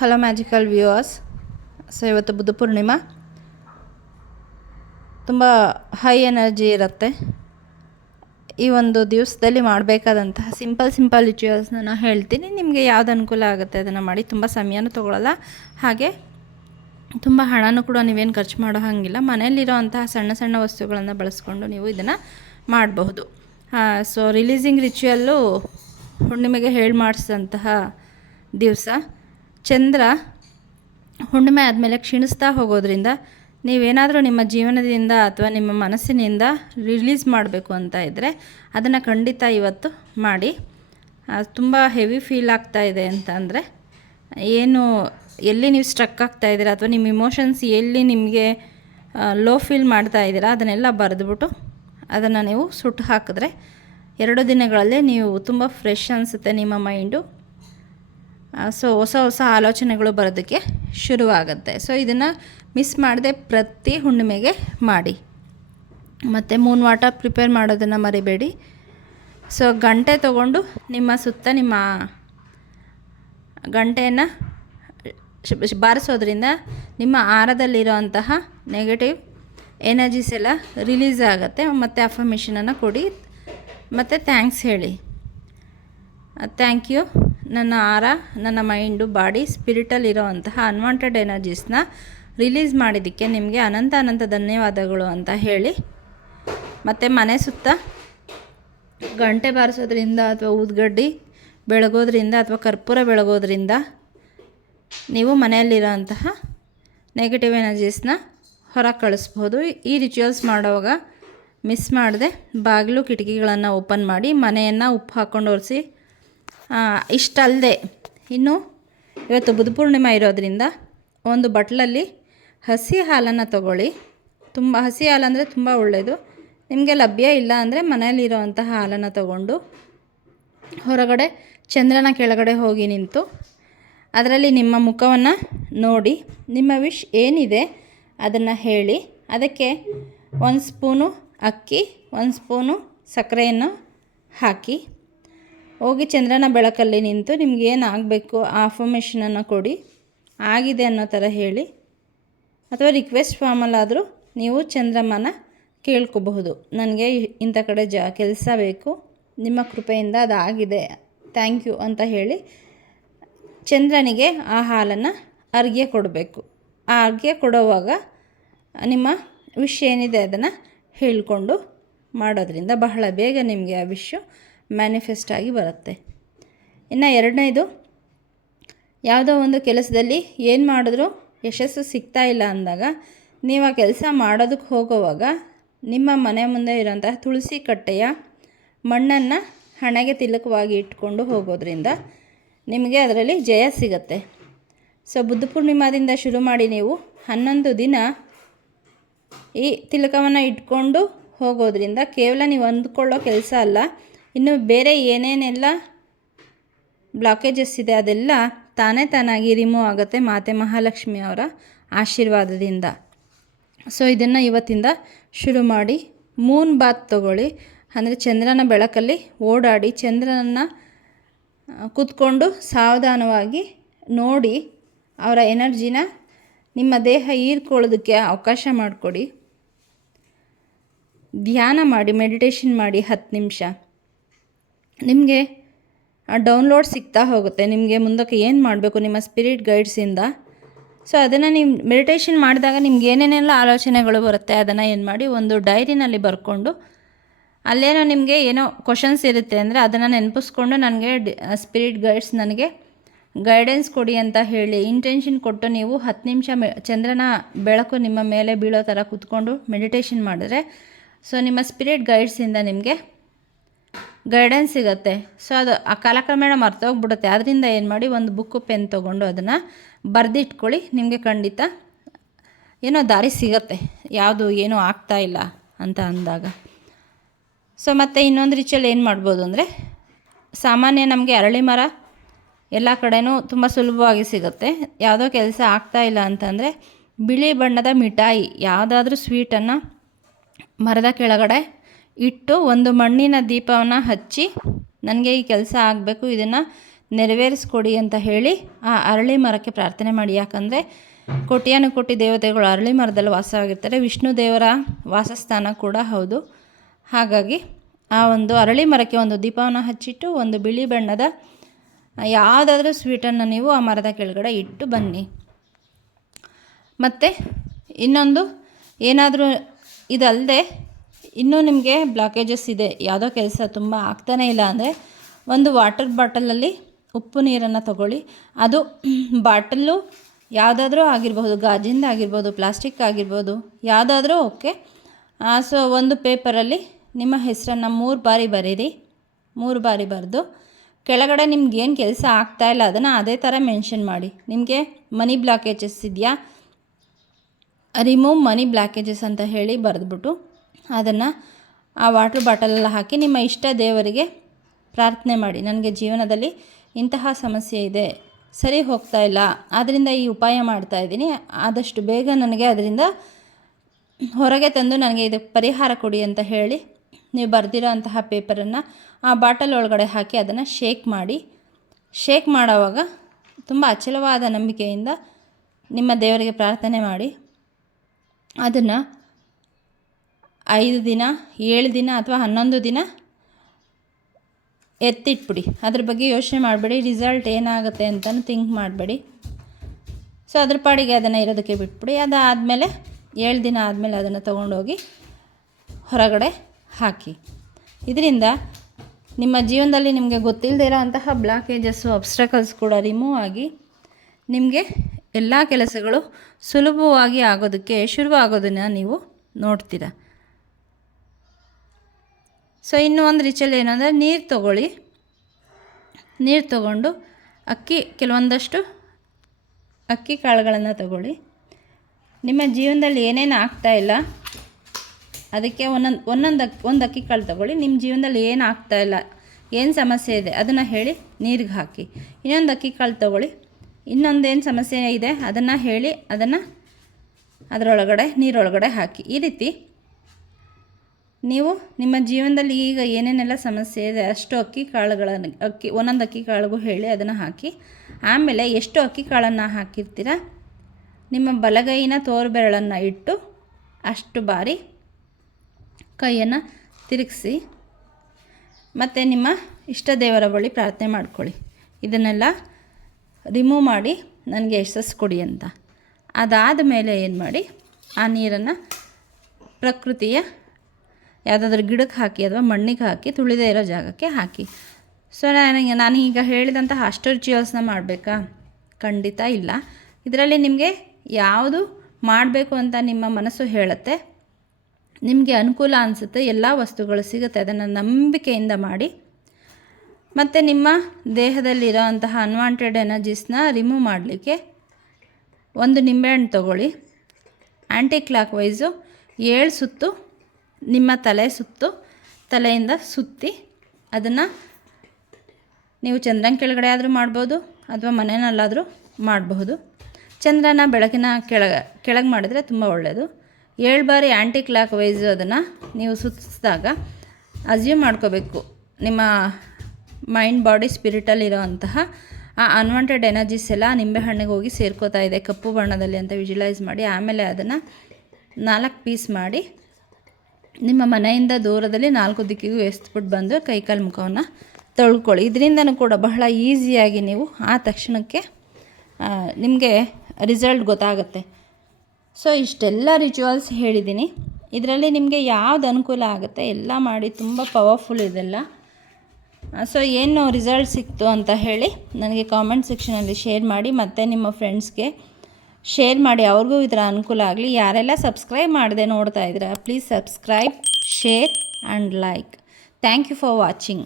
Hello magical viewers. So ಇವತ್ತು ಬುದ್ಧ ಪೂರ್ಣಿಮಾ, ತುಂಬ high energy ಇರುತ್ತೆ. ಈ ಒಂದು ದಿವಸದಲ್ಲಿ ಮಾಡಬೇಕಾದಂತಹ ಸಿಂಪಲ್ ರಿಚುವಲ್ಸ್ನ ನಾನು ಹೇಳ್ತೀನಿ. ನಿಮಗೆ ಯಾವ್ದು ಅನುಕೂಲ ಆಗುತ್ತೆ ಅದನ್ನು ಮಾಡಿ. ತುಂಬ ಸಮಯನೂ ತೊಗೊಳ್ಳಲ್ಲ, ಹಾಗೆ ತುಂಬ ಹಣನೂ ಕೂಡ ನೀವೇನು ಖರ್ಚು ಮಾಡೋ ಹಾಗಿಲ್ಲ. ಮನೆಯಲ್ಲಿರೋವಂತಹ ಸಣ್ಣ ಸಣ್ಣ ವಸ್ತುಗಳನ್ನು ಬಳಸ್ಕೊಂಡು ನೀವು ಇದನ್ನು ಮಾಡಬಹುದು. ಸೊ ರಿಲೀಸಿಂಗ್ ರಿಚುವಲ್ಲು ಹುಣ್ಣಿಮೆಗೆ ಹೇಳಿ ಮಾಡಿಸಿದಂತಹ ದಿವಸ. ಚಂದ್ರ ಹುಣ್ಣಿಮೆ ಆದಮೇಲೆ ಕ್ಷೀಣಿಸ್ತಾ ಹೋಗೋದ್ರಿಂದ ನೀವೇನಾದರೂ ನಿಮ್ಮ ಜೀವನದಿಂದ ಅಥವಾ ನಿಮ್ಮ ಮನಸ್ಸಿನಿಂದ ರಿಲೀಸ್ ಮಾಡಬೇಕು ಅಂತ ಇದ್ದರೆ ಅದನ್ನು ಖಂಡಿತ ಇವತ್ತು ಮಾಡಿ. ತುಂಬ ಹೆವಿ ಫೀಲ್ ಆಗ್ತಾಯಿದೆ ಅಂತ ಅಂದರೆ, ಎಲ್ಲಿ ನೀವು ಸ್ಟ್ರಕ್ ಆಗ್ತಾಯಿದ್ದೀರಾ ಅಥವಾ ನಿಮ್ಮ ಇಮೋಷನ್ಸ್ ಎಲ್ಲಿ ನಿಮಗೆ ಲೋ ಫೀಲ್ ಮಾಡ್ತಾ ಇದ್ದೀರಾ ಅದನ್ನೆಲ್ಲ ಬರೆದುಬಿಟ್ಟು ಅದನ್ನು ನೀವು ಸುಟ್ಟು ಹಾಕಿದ್ರೆ 2 ದಿನಗಳಲ್ಲೇ ನೀವು ತುಂಬ ಫ್ರೆಶ್ ಅನಿಸುತ್ತೆ ನಿಮ್ಮ ಮೈಂಡು. ಸೊ ಹೊಸ ಆಲೋಚನೆಗಳು ಬರೋದಕ್ಕೆ ಶುರುವಾಗುತ್ತೆ. ಸೊ ಇದನ್ನು ಮಿಸ್ ಮಾಡದೆ ಪ್ರತಿ ಹುಣ್ಣಿಮೆಗೆ ಮಾಡಿ. ಮತ್ತು ಮೂನ್ ವಾಟರ್ ಪ್ರಿಪೇರ್ ಮಾಡೋದನ್ನು ಮರಿಬೇಡಿ. ಸೊ ಗಂಟೆ ತೊಗೊಂಡು ನಿಮ್ಮ ಸುತ್ತ ನಿಮ್ಮ ಗಂಟೆಯನ್ನು ಬಾರಿಸೋದ್ರಿಂದ ನಿಮ್ಮ ಆಹಾರದಲ್ಲಿರೋಂತಹ ನೆಗೆಟಿವ್ ಎನರ್ಜೀಸ್ ಎಲ್ಲ ರಿಲೀಸ್ ಆಗುತ್ತೆ. ಮತ್ತು ಅಫರ್ಮೇಷನನ್ನು ಕೊಡಿ ಮತ್ತು ಥ್ಯಾಂಕ್ಸ್ ಹೇಳಿ. ಥ್ಯಾಂಕ್ ಯು, ನನ್ನ ನನ್ನ ಮೈಂಡು, ಬಾಡಿ, ಸ್ಪಿರಿಟಲ್ಲಿರೋವಂತಹ ಅನ್ವಾಂಟೆಡ್ ಎನರ್ಜೀಸ್ನ ರಿಲೀಸ್ ಮಾಡಿದ್ದಕ್ಕೆ ನಿಮಗೆ ಅನಂತ ಧನ್ಯವಾದಗಳು ಅಂತ ಹೇಳಿ. ಮತ್ತು ಮನೆ ಸುತ್ತ ಗಂಟೆ ಬಾರಿಸೋದ್ರಿಂದ ಅಥವಾ ಊದುಗಡ್ಡಿ ಬೆಳಗೋದ್ರಿಂದ ಅಥವಾ ಕರ್ಪೂರ ಬೆಳಗೋದ್ರಿಂದ ನೀವು ಮನೆಯಲ್ಲಿರೋಂತಹ ನೆಗೆಟಿವ್ ಎನರ್ಜೀಸ್ನ ಹೊರಗೆ ಕಳಿಸ್ಬೋದು. ಈ ರಿಚುವಲ್ಸ್ ಮಾಡುವಾಗ ಮಿಸ್ ಮಾಡದೆ ಬಾಗಿಲು ಕಿಟಕಿಗಳನ್ನು ಓಪನ್ ಮಾಡಿ ಮನೆಯನ್ನು ಉಪ್ಪು ಹಾಕ್ಕೊಂಡು ಒರೆಸಿ. ಇಷ್ಟಲ್ಲದೆ ಇನ್ನು ಇವತ್ತು ಬುದ್ಧ ಪೂರ್ಣಿಮೆ ಇರೋದ್ರಿಂದ ಒಂದು ಬಟ್ಲಲ್ಲಿ ಹಸಿ ಹಾಲನ್ನು ತಗೊಳ್ಳಿ. ತುಂಬ ಹಸಿ ಹಾಲಂದರೆ ತುಂಬ ಒಳ್ಳೆಯದು. ನಿಮಗೆ ಲಭ್ಯ ಇಲ್ಲ ಅಂದರೆ ಮನೆಯಲ್ಲಿರೋವಂತಹ ಹಾಲನ್ನು ತಗೊಂಡು ಹೊರಗಡೆ ಚಂದ್ರನ ಕೆಳಗಡೆ ಹೋಗಿ ನಿಂತು ಅದರಲ್ಲಿ ನಿಮ್ಮ ಮುಖವನ್ನು ನೋಡಿ ನಿಮ್ಮ ವಿಶ್ ಏನಿದೆ ಅದನ್ನು ಹೇಳಿ. ಅದಕ್ಕೆ 1 ಸ್ಪೂನು ಅಕ್ಕಿ, 1 ಸ್ಪೂನು ಸಕ್ಕರೆಯನ್ನು ಹಾಕಿ ಹೋಗಿ ಚಂದ್ರನ ಬೆಳಕಲ್ಲಿ ನಿಂತು ನಿಮಗೇನು ಆಗಬೇಕು ಆ ಅಫರ್ಮೇಷನನ್ನು ಕೊಡಿ. ಆಗಿದೆ ಅನ್ನೋ ಥರ ಹೇಳಿ, ಅಥವಾ ರಿಕ್ವೆಸ್ಟ್ ಫಾರ್ಮಲ್ಲಾದರೂ ನೀವು ಚಂದ್ರಮ್ಮನ ಕೇಳ್ಕೋಬಹುದು. ನನಗೆ ಇಂಥ ಕಡೆ ಕೆಲಸ ಬೇಕು, ನಿಮ್ಮ ಕೃಪೆಯಿಂದ ಅದಾಗಿದೆ, ಥ್ಯಾಂಕ್ ಯು ಅಂತ ಹೇಳಿ ಚಂದ್ರನಿಗೆ ಆ ಹಾಲನ್ನು ಅರ್ಘ್ಯ ಕೊಡಬೇಕು. ಆ ಅರ್ಘ್ಯ ಕೊಡುವಾಗ ನಿಮ್ಮ ವಿಶ್ ಏನಿದೆ ಅದನ್ನು ಹೇಳಿಕೊಂಡು ಮಾಡೋದ್ರಿಂದ ಬಹಳ ಬೇಗ ನಿಮಗೆ ಆ ವಿಶ್ಶು ಮ್ಯಾನಿಫೆಸ್ಟ್ ಆಗಿ ಬರುತ್ತೆ. ಇನ್ನು 2ನೇದು, ಯಾವುದೋ ಒಂದು ಕೆಲಸದಲ್ಲಿ ಏನು ಮಾಡಿದ್ರೂ ಯಶಸ್ಸು ಸಿಗ್ತಾ ಇಲ್ಲ ಅಂದಾಗ ನೀವು ಆ ಕೆಲಸ ಮಾಡೋದಕ್ಕೆ ಹೋಗುವಾಗ ನಿಮ್ಮ ಮನೆ ಮುಂದೆ ಇರೋಂತಹ ತುಳಸಿ ಕಟ್ಟೆಯ ಮಣ್ಣನ್ನು ಹಣೆಗೆ ತಿಲಕವಾಗಿ ಇಟ್ಕೊಂಡು ಹೋಗೋದ್ರಿಂದ ನಿಮಗೆ ಅದರಲ್ಲಿ ಜಯ ಸಿಗುತ್ತೆ. ಸೊ ಬುದ್ಧ ಪೂರ್ಣಿಮಾದಿಂದ ಶುರು ಮಾಡಿ ನೀವು 11 ದಿನ ಈ ತಿಲಕವನ್ನು ಇಟ್ಕೊಂಡು ಹೋಗೋದ್ರಿಂದ ಕೇವಲ ನೀವು ಅಂದ್ಕೊಳ್ಳೋ ಕೆಲಸ ಅಲ್ಲ, ಇನ್ನು ಬೇರೆ ಏನೇನೆಲ್ಲ ಬ್ಲಾಕೇಜಸ್ ಇದೆ ಅದೆಲ್ಲ ತಾನಾಗಿ ರಿಮೂವ್ ಆಗುತ್ತೆ ಮಾತೆ ಮಹಾಲಕ್ಷ್ಮಿ ಅವರ ಆಶೀರ್ವಾದದಿಂದ. ಸೊ ಇದನ್ನು ಇವತ್ತಿಂದ ಶುರು ಮಾಡಿ. ಮೂನ್ ಬಾತ್ ತೊಗೊಳ್ಳಿ, ಅಂದರೆ ಚಂದ್ರನ ಬೆಳಕಲ್ಲಿ ಓಡಾಡಿ ಚಂದ್ರನನ್ನು ಕೂತ್ಕೊಂಡು ಸಾವಧಾನವಾಗಿ ನೋಡಿ ಅವರ ಎನರ್ಜಿನ ನಿಮ್ಮ ದೇಹ ಹೀರ್ಕೊಳ್ಳೋದಕ್ಕೆ ಅವಕಾಶ ಮಾಡಿಕೊಡಿ. ಧ್ಯಾನ ಮಾಡಿ, ಮೆಡಿಟೇಷನ್ ಮಾಡಿ 10 ನಿಮಿಷ. ನಿಮಗೆ ಡೌನ್ಲೋಡ್ ಸಿಗ್ತಾ ಹೋಗುತ್ತೆ ನಿಮಗೆ ಮುಂದಕ್ಕೆ ಏನು ಮಾಡಬೇಕು ನಿಮ್ಮ ಸ್ಪಿರಿಟ್ ಗೈಡ್ಸಿಂದ. ಸೊ ಅದನ್ನು ನೀವು ಮೆಡಿಟೇಷನ್ ಮಾಡಿದಾಗ ನಿಮ್ಗೆ ಏನೇನೆಲ್ಲ ಆಲೋಚನೆಗಳು ಬರುತ್ತೆ ಅದನ್ನು ಏನು ಮಾಡಿ ಒಂದು ಡೈರಿನಲ್ಲಿ ಬರ್ಕೊಂಡು, ಅಲ್ಲೇನೋ ನಿಮಗೆ ಏನೋ ಕ್ವಶನ್ಸ್ ಇರುತ್ತೆ ಅಂದರೆ ಅದನ್ನು ನೆನಪಿಸ್ಕೊಂಡು ನನಗೆ ಸ್ಪಿರಿಟ್ ಗೈಡ್ಸ್ ನನಗೆ ಗೈಡೆನ್ಸ್ ಕೊಡಿ ಅಂತ ಹೇಳಿ ಇಂಟೆನ್ಷನ್ ಕೊಟ್ಟು ನೀವು 10 ನಿಮಿಷ ಚಂದ್ರನ ಬೆಳಕು ನಿಮ್ಮ ಮೇಲೆ ಬೀಳೋ ಥರ ಕೂತ್ಕೊಂಡು ಮೆಡಿಟೇಷನ್ ಮಾಡಿದ್ರೆ ಸೊ ನಿಮ್ಮ ಸ್ಪಿರಿಟ್ ಗೈಡ್ಸಿಂದ ನಿಮಗೆ ಗೈಡೆನ್ಸ್ ಸಿಗುತ್ತೆ. ಸೊ ಅದು ಆ ಕಾಲಕ್ರಮೇಣ ಮರ್ತೋಗ್ಬಿಡುತ್ತೆ. ಅದರಿಂದ ಏನು ಮಾಡಿ ಒಂದು ಬುಕ್ಕು ಪೆನ್ ತೊಗೊಂಡು ಅದನ್ನು ಬರೆದಿಟ್ಕೊಳ್ಳಿ. ನಿಮಗೆ ಖಂಡಿತ ಏನೋ ದಾರಿ ಸಿಗುತ್ತೆ, ಯಾವುದು ಏನೂ ಆಗ್ತಾಯಿಲ್ಲ ಅಂತ ಅಂದಾಗ. ಸೊ ಮತ್ತು ಇನ್ನೊಂದು ರಿಚುವಲ್ ಏನು ಮಾಡ್ಬೋದು ಅಂದರೆ, ಸಾಮಾನ್ಯ ನಮಗೆ ಅರಳಿ ಮರ ಎಲ್ಲ ಕಡೆನೂ ತುಂಬ ಸುಲಭವಾಗಿ ಸಿಗುತ್ತೆ. ಯಾವುದೋ ಕೆಲಸ ಆಗ್ತಾಯಿಲ್ಲ ಅಂತಂದರೆ ಬಿಳಿ ಬಣ್ಣದ ಮಿಠಾಯಿ ಯಾವುದಾದ್ರೂ ಸ್ವೀಟನ್ನು ಮರದ ಕೆಳಗಡೆ ಇಟ್ಟು ಒಂದು ಮಣ್ಣಿನ ದೀಪವನ್ನು ಹಚ್ಚಿ ನನಗೆ ಈ ಕೆಲಸ ಆಗಬೇಕು, ಇದನ್ನು ನೆರವೇರಿಸ್ಕೊಡಿ ಅಂತ ಹೇಳಿ ಆ ಅರಳಿ ಮರಕ್ಕೆ ಪ್ರಾರ್ಥನೆ ಮಾಡಿ. ಯಾಕಂದರೆ ಕೋಟ್ಯಾನುಕೋಟಿ ದೇವತೆಗಳು ಅರಳಿ ಮರದಲ್ಲಿ ವಾಸವಾಗಿರ್ತಾರೆ. ವಿಷ್ಣು ದೇವರ ವಾಸಸ್ಥಾನ ಕೂಡ ಹೌದು. ಹಾಗಾಗಿ ಆ ಒಂದು ಅರಳಿ ಮರಕ್ಕೆ ಒಂದು ದೀಪವನ್ನು ಹಚ್ಚಿಟ್ಟು ಒಂದು ಬಿಳಿ ಬಣ್ಣದ ಯಾವುದಾದ್ರೂ ಸ್ವೀಟನ್ನು ನೀವು ಆ ಮರದ ಕೆಳಗಡೆ ಇಟ್ಟು ಬನ್ನಿ. ಮತ್ತು ಇನ್ನೊಂದು ಏನಾದರೂ ಇದಲ್ಲದೆ ಇನ್ನೂ ನಿಮಗೆ ಬ್ಲಾಕೇಜಸ್ ಇದೆ, ಯಾವುದೋ ಕೆಲಸ ತುಂಬ ಆಗ್ತಾನೇ ಇಲ್ಲ ಅಂದರೆ ಒಂದು ವಾಟರ್ ಬಾಟಲಲ್ಲಿ ಉಪ್ಪು ನೀರನ್ನು ತಗೊಳ್ಳಿ. ಅದು ಬಾಟಲ್ಲು ಯಾವುದಾದ್ರೂ ಆಗಿರ್ಬೋದು, ಗಾಜಿಂದ ಆಗಿರ್ಬೋದು, ಪ್ಲಾಸ್ಟಿಕ್ ಆಗಿರ್ಬೋದು, ಯಾವುದಾದ್ರೂ ಓಕೆ. ಸೊ ಒಂದು ಪೇಪರಲ್ಲಿ ನಿಮ್ಮ ಹೆಸರನ್ನು 3 ಬಾರಿ ಬರೀರಿ. 3 ಬಾರಿ ಬರೆದು ಕೆಳಗಡೆ ನಿಮ್ಗೇನು ಕೆಲಸ ಆಗ್ತಾಯಿಲ್ಲ ಅದನ್ನು ಅದೇ ಥರ ಮೆನ್ಷನ್ ಮಾಡಿ. ನಿಮಗೆ ಮನಿ ಬ್ಲಾಕೇಜಸ್ ಇದೆಯಾ, ರಿಮೂವ್ ಮನಿ ಬ್ಲಾಕೇಜಸ್ ಅಂತ ಹೇಳಿ ಬರೆದ್ಬಿಟ್ಟು ಅದನ್ನು ಆ ವಾಟರ್ ಬಾಟಲೆಲ್ಲ ಹಾಕಿ ನಿಮ್ಮ ಇಷ್ಟ ದೇವರಿಗೆ ಪ್ರಾರ್ಥನೆ ಮಾಡಿ. ನನಗೆ ಜೀವನದಲ್ಲಿ ಇಂತಹ ಸಮಸ್ಯೆ ಇದೆ, ಸರಿ ಹೋಗ್ತಾ ಇಲ್ಲ, ಆದ್ದರಿಂದ ಈ ಉಪಾಯ ಮಾಡ್ತಾಯಿದ್ದೀನಿ, ಆದಷ್ಟು ಬೇಗ ನನಗೆ ಅದರಿಂದ ಹೊರಗೆ ತಂದು ನನಗೆ ಇದಕ್ಕೆ ಪರಿಹಾರ ಕೊಡಿ ಅಂತ ಹೇಳಿ ನೀವು ಬರೆದಿರೋ ಅಂತಹ ಪೇಪರನ್ನು ಆ ಬಾಟಲ್ ಒಳಗಡೆ ಹಾಕಿ ಅದನ್ನು ಶೇಕ್ ಮಾಡಿ. ಶೇಕ್ ಮಾಡೋವಾಗ ತುಂಬ ಅಚಲವಾದ ನಂಬಿಕೆಯಿಂದ ನಿಮ್ಮ ದೇವರಿಗೆ ಪ್ರಾರ್ಥನೆ ಮಾಡಿ. ಅದನ್ನು 5 ದಿನ, 7 ದಿನ ಅಥವಾ 11 ದಿನ ಎತ್ತಿಟ್ಬಿಡಿ. ಅದ್ರ ಬಗ್ಗೆ ಯೋಚನೆ ಮಾಡಬೇಡಿ, ರಿಸಲ್ಟ್ ಏನಾಗುತ್ತೆ ಅಂತಲೂ ಥಿಂಕ್ ಮಾಡಬೇಡಿ. ಸೊ ಅದ್ರ ಪಾಡಿಗೆ ಅದನ್ನು ಇರೋದಕ್ಕೆ ಬಿಟ್ಬಿಡಿ. ಅದಾದಮೇಲೆ 7 ದಿನ ಆದಮೇಲೆ ಅದನ್ನು ತೊಗೊಂಡೋಗಿ ಹೊರಗಡೆ ಹಾಕಿ. ಇದರಿಂದ ನಿಮ್ಮ ಜೀವನದಲ್ಲಿ ನಿಮಗೆ ಗೊತ್ತಿಲ್ಲದೆ ಇರೋ ಅಂತಹ ಬ್ಲಾಕೇಜಸ್ಸು, ಅಬ್ಸ್ಟ್ರಕಲ್ಸ್ ಕೂಡ ರಿಮೂವ್ ಆಗಿ ನಿಮಗೆ ಎಲ್ಲ ಕೆಲಸಗಳು ಸುಲಭವಾಗಿ ಆಗೋದಕ್ಕೆ ಶುರುವಾಗೋದನ್ನು ನೀವು ನೋಡ್ತೀರ. ಸೊ ಇನ್ನೂ ಒಂದು ರಿಚುವಲ್ ಏನು ಅಂದರೆ ನೀರು ತೊಗೊಳ್ಳಿ. ನೀರು ತೊಗೊಂಡು ಕೆಲವೊಂದಷ್ಟು ಅಕ್ಕಿ ಕಾಳುಗಳನ್ನು ತಗೊಳ್ಳಿ. ನಿಮ್ಮ ಜೀವನದಲ್ಲಿ ಏನೇನು ಆಗ್ತಾಯಿಲ್ಲ ಅದಕ್ಕೆ ಒಂದು ಅಕ್ಕಿ ಕಾಳು ತೊಗೊಳ್ಳಿ. ನಿಮ್ಮ ಜೀವನದಲ್ಲಿ ಏನು ಆಗ್ತಾಯಿಲ್ಲ, ಏನು ಸಮಸ್ಯೆ ಇದೆ ಅದನ್ನು ಹೇಳಿ ನೀರಿಗೆ ಹಾಕಿ. ಇನ್ನೊಂದು ಅಕ್ಕಿ ಕಾಳು ತೊಗೊಳ್ಳಿ. ಇನ್ನೊಂದೇನು ಸಮಸ್ಯೆ ಇದೆ ಅದನ್ನು ಹೇಳಿ ಅದನ್ನು ಅದರೊಳಗಡೆ ನೀರೊಳಗಡೆ ಹಾಕಿ. ಈ ರೀತಿ ನೀವು ನಿಮ್ಮ ಜೀವನದಲ್ಲಿ ಈಗ ಏನೇನೆಲ್ಲ ಸಮಸ್ಯೆ ಇದೆ ಅಷ್ಟು ಅಕ್ಕಿ ಕಾಳುಗಳನ್ನು ಒಂದೊಂದು ಅಕ್ಕಿ ಕಾಳಿಗೂ ಹೇಳಿ ಅದನ್ನು ಹಾಕಿ. ಆಮೇಲೆ ಎಷ್ಟು ಅಕ್ಕಿ ಕಾಳನ್ನು ಹಾಕಿರ್ತೀರ ನಿಮ್ಮ ಬಲಗೈನ ತೋರುಬೆರಳನ್ನು ಇಟ್ಟು ಅಷ್ಟು ಬಾರಿ ಕೈಯನ್ನು ತಿರುಗಿಸಿ ಮತ್ತು ನಿಮ್ಮ ಇಷ್ಟ ದೇವರ ಬಳಿ ಪ್ರಾರ್ಥನೆ ಮಾಡ್ಕೊಳ್ಳಿ. ಇದನ್ನೆಲ್ಲ ರಿಮೂವ್ ಮಾಡಿ ನನಗೆ ಯಶಸ್ಸು ಕೊಡಿ ಅಂತ. ಅದಾದ ಮೇಲೆ ಏನು ಮಾಡಿ, ಆ ನೀರನ್ನು ಪ್ರಕೃತಿಯ ಯಾವುದಾದ್ರೂ ಗಿಡಕ್ಕೆ ಹಾಕಿ ಅಥವಾ ಮಣ್ಣಿಗೆ ಹಾಕಿ ತುಳಿದೇ ಇರೋ ಜಾಗಕ್ಕೆ ಹಾಕಿ. ಸೊ ನಾನೀಗ ಹೇಳಿದಂತಹ ಅಷ್ಟು ರಿಚುವಲ್ಸ್ನ ಮಾಡಬೇಕಾ? ಖಂಡಿತ ಇಲ್ಲ. ಇದರಲ್ಲಿ ನಿಮಗೆ ಯಾವುದು ಮಾಡಬೇಕು ಅಂತ ನಿಮ್ಮ ಮನಸ್ಸು ಹೇಳುತ್ತೆ, ನಿಮಗೆ ಅನುಕೂಲ ಅನಿಸುತ್ತೆ, ಎಲ್ಲ ವಸ್ತುಗಳು ಸಿಗುತ್ತೆ, ಅದನ್ನು ನಂಬಿಕೆಯಿಂದ ಮಾಡಿ. ಮತ್ತು ನಿಮ್ಮ ದೇಹದಲ್ಲಿರೋ ಅಂತಹ ಅನ್ವಾಂಟೆಡ್ ಎನರ್ಜೀಸ್ನ ರಿಮೂವ್ ಮಾಡಲಿಕ್ಕೆ ಒಂದು ನಿಂಬೆಹಣ್ಣು ತೊಗೊಳ್ಳಿ. ಆ್ಯಂಟಿ ಕ್ಲಾಕ್ ವೈಸು 7 ಸುತ್ತು ನಿಮ್ಮ ತಲೆಯಿಂದ ಸುತ್ತಿ ಅದನ್ನು ನೀವು ಚಂದ್ರನ ಕೆಳಗಡೆ ಆದರೂ ಮಾಡ್ಬೋದು ಅಥವಾ ಮನೆಯಲ್ಲಾದರೂ ಮಾಡಬಹುದು. ಚಂದ್ರನ ಬೆಳಕಿನ ಕೆಳಗೆ ಮಾಡಿದರೆ ತುಂಬ ಒಳ್ಳೆಯದು. 7 ಬಾರಿ ಆ್ಯಂಟಿ ಕ್ಲಾಕ್ ವೈಸು ಅದನ್ನು ನೀವು ಸುತ್ತಿಸಿದಾಗ ಅಸ್ಯೂಮ್ ಮಾಡ್ಕೋಬೇಕು ನಿಮ್ಮ ಮೈಂಡ್, ಬಾಡಿ, ಸ್ಪಿರಿಟಲ್ಲಿರೋ ಅಂತಹ ಆ ಅನ್ವಾಂಟೆಡ್ ಎನರ್ಜೀಸ್ ಎಲ್ಲ ನಿಂಬೆಹಣ್ಣಿಗೆ ಹೋಗಿ ಸೇರ್ಕೋತಾ ಇದೆ ಕಪ್ಪು ಬಣ್ಣದಲ್ಲಿ ಅಂತ ವಿಜುವಲೈಸ್ ಮಾಡಿ. ಆಮೇಲೆ ಅದನ್ನು 4 ಪೀಸ್ ಮಾಡಿ ನಿಮ್ಮ ಮನೆಯಿಂದ ದೂರದಲ್ಲಿ 4 ದಿಕ್ಕಿಗೂ ಎಸ್ಬಿಟ್ಟು ಬಂದು ಕೈಕಾಲು ಮುಖವನ್ನು ತೊಳ್ಕೊಳ್ಳಿ. ಇದರಿಂದನೂ ಕೂಡ ಬಹಳ ಈಸಿಯಾಗಿ ನೀವು ಆ ತಕ್ಷಣಕ್ಕೆ ನಿಮಗೆ ರಿಸಲ್ಟ್ ಗೊತ್ತಾಗುತ್ತೆ. ಸೊ ಇಷ್ಟೆಲ್ಲ ರಿಚುವಲ್ಸ್ ಹೇಳಿದ್ದೀನಿ. ಇದರಲ್ಲಿ ನಿಮಗೆ ಯಾವ್ದು ಅನುಕೂಲ ಆಗುತ್ತೆ ಎಲ್ಲ ಮಾಡಿ, ತುಂಬ ಪವರ್ಫುಲ್ ಇದೆಲ್ಲ. ಸೊ ಏನು ರಿಸಲ್ಟ್ ಸಿಕ್ತು ಅಂತ ಹೇಳಿ ನನಗೆ ಕಾಮೆಂಟ್ ಸೆಕ್ಷನಲ್ಲಿ ಶೇರ್ ಮಾಡಿ, ಮತ್ತು ನಿಮ್ಮ ಫ್ರೆಂಡ್ಸ್ಗೆ ಶೇರ್ ಮಾಡಿ, ಅವ್ರಿಗೂ ಇದರ ಅನುಕೂಲ ಆಗಲಿ. ಯಾರೆಲ್ಲ ಸಬ್ಸ್ಕ್ರೈಬ್ ಮಾಡದೆ ನೋಡ್ತಾ ಇದ್ದೀರಾ, please subscribe, share and like. Thank you for watching.